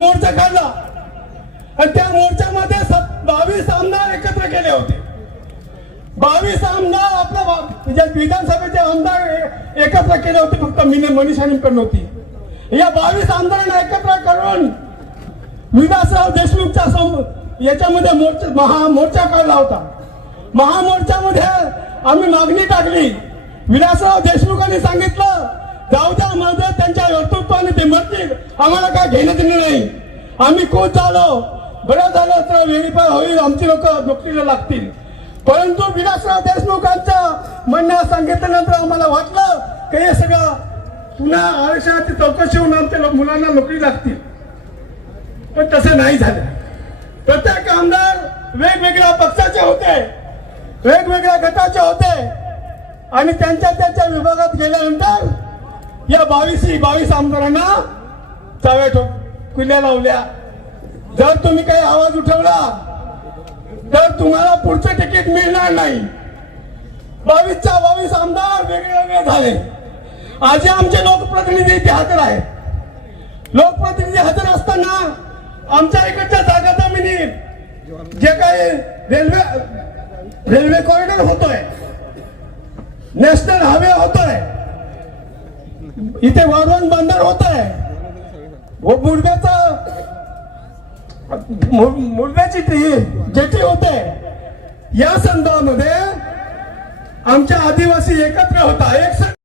मोर्चा काढला. आणि त्या मोर्चामध्ये बावीस आमदार एकत्र केले होते. बावीस आमदार आपल्या म्हणजे विधानसभेचे आमदार एकत्र केले होते. फक्त मिने मनीषा नव्हती या बावीस आमदारांना एकत्र करून विलासराव देशमुखच्या याच्यामध्ये मोर्चा महा मोर्चा काढला होता. महामोर्चामध्ये आम्ही मागणी टाकली. विलासराव देशमुखांनी सांगितलं जाऊ द्या मध्ये त्यांच्या रूपाने ते मरतील. आम्हाला काय घेणं देणं नाही. आम्ही खूप झालो. बरं झालं तर वेळीपार होईल. आमची लोक नोकरीला लागतील. परंतु विलासराव देशमुखांच्या म्हणणं सांगितल्यानंतर आम्हाला वाटलं की हे सगळं पुन्हा आरक्षणाची चौकशी होऊन आमच्या मुलांना नोकरी लागतील. पण तसं नाही झालं. प्रत्येक आमदार वेगवेगळ्या पक्षाचे होते. वेगवेगळ्या गटाचे होते. आणि त्यांच्या त्यांच्या विभागात गेल्यानंतर या बावीस बावीस आमदारांना चाव्या ठोक कुल्या लावल्या? जर तुम्ही काही आवाज उठवला तर तुम्हाला पुढचं तिकीट मिळणार नाही. बावीसच्या बावीस आमदार वेगळे वेगळे झाले. आजी आमचे लोकप्रतिनिधी इथे हजर आहेत. लोकप्रतिनिधी हजर असताना आमच्या इकडच्या जागा जमिनी जे काही रेल्वे रेल्वे कॉरिडॉर होतोय. नॅशनल हायवे इथे वाढवण बंदर होत आहे. व मुरब्याचा मु- मुरब्याची ती जेटी होते. या संदर्भामध्ये आमच्या आदिवासी एकत्र होता. एक